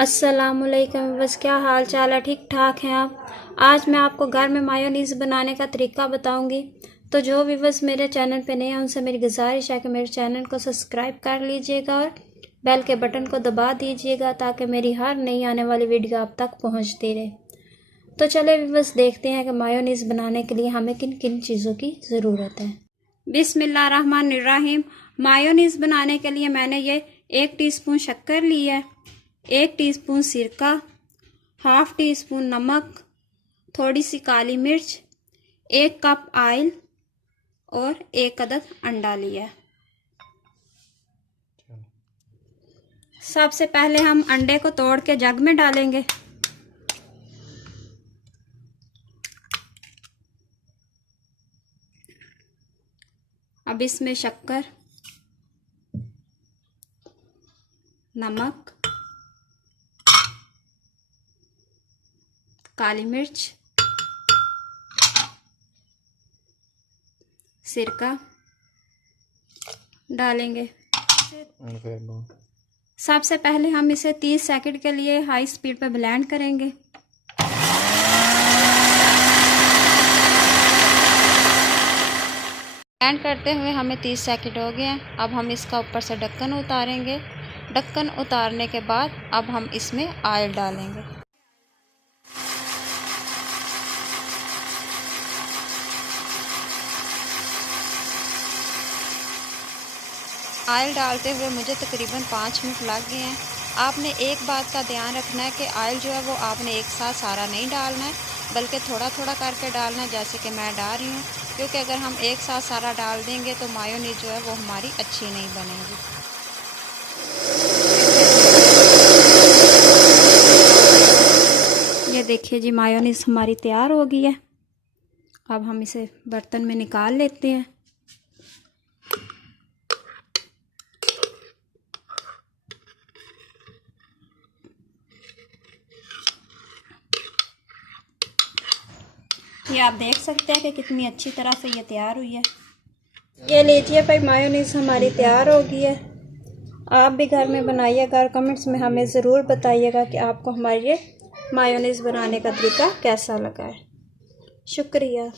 अस्सलामुअलैकुम। बस क्या हाल चाल है, ठीक ठाक हैं आप। आज मैं आपको घर में मायोनीज़ बनाने का तरीका बताऊंगी। तो जो भी बस मेरे चैनल पे नए हैं उनसे मेरी गुजारिश है कि मेरे चैनल को सब्सक्राइब कर लीजिएगा और बेल के बटन को दबा दीजिएगा ताकि मेरी हर नई आने वाली वीडियो आप तक पहुंचती रहे। तो चले बस देखते हैं कि मायोनीज़ बनाने के लिए हमें किन किन चीज़ों की ज़रूरत है। बिस्मिल्लाहिर्रहमानिर्रहीम। मायोनीज़ बनाने के लिए मैंने ये 1 टीस्पून शक्कर ली है, 1 टीस्पून सिरका, हाफ टी स्पून नमक, थोड़ी सी काली मिर्च, 1 कप ऑयल और 1 अदद अंडा लिया है। सबसे पहले हम अंडे को तोड़ के जग में डालेंगे। अब इसमें शक्कर, नमक, काली मिर्च, सिरका डालेंगे। सबसे पहले हम इसे 30 सेकंड के लिए हाई स्पीड पर ब्लेंड करेंगे। ब्लेंड करते हुए हमें 30 सेकंड हो गए हैं। अब हम इसका ऊपर से ढक्कन उतारेंगे। ढक्कन उतारने के बाद अब हम इसमें ऑयल डालेंगे। ऑयल डालते हुए मुझे तकरीबन 5 मिनट लग गए हैं। आपने एक बात का ध्यान रखना है कि ऑयल जो है वो आपने एक साथ सारा नहीं डालना है, बल्कि थोड़ा थोड़ा करके डालना है, जैसे कि मैं डाल रही हूँ। क्योंकि अगर हम एक साथ सारा डाल देंगे तो मायोनीज़ जो है वो हमारी अच्छी नहीं बनेगी। ये देखिए जी, मायोनीज़ हमारी तैयार हो गई है। अब हम इसे बर्तन में निकाल लेते हैं। ये आप देख सकते हैं कि कितनी अच्छी तरह से ये तैयार हुई है। ये लीजिए भाई, मायोनीज़ हमारी तैयार हो गई है। आप भी घर में बनाइएगा और कमेंट्स में हमें ज़रूर बताइएगा कि आपको हमारी ये मायोनीज़ बनाने का तरीका कैसा लगा है। शुक्रिया।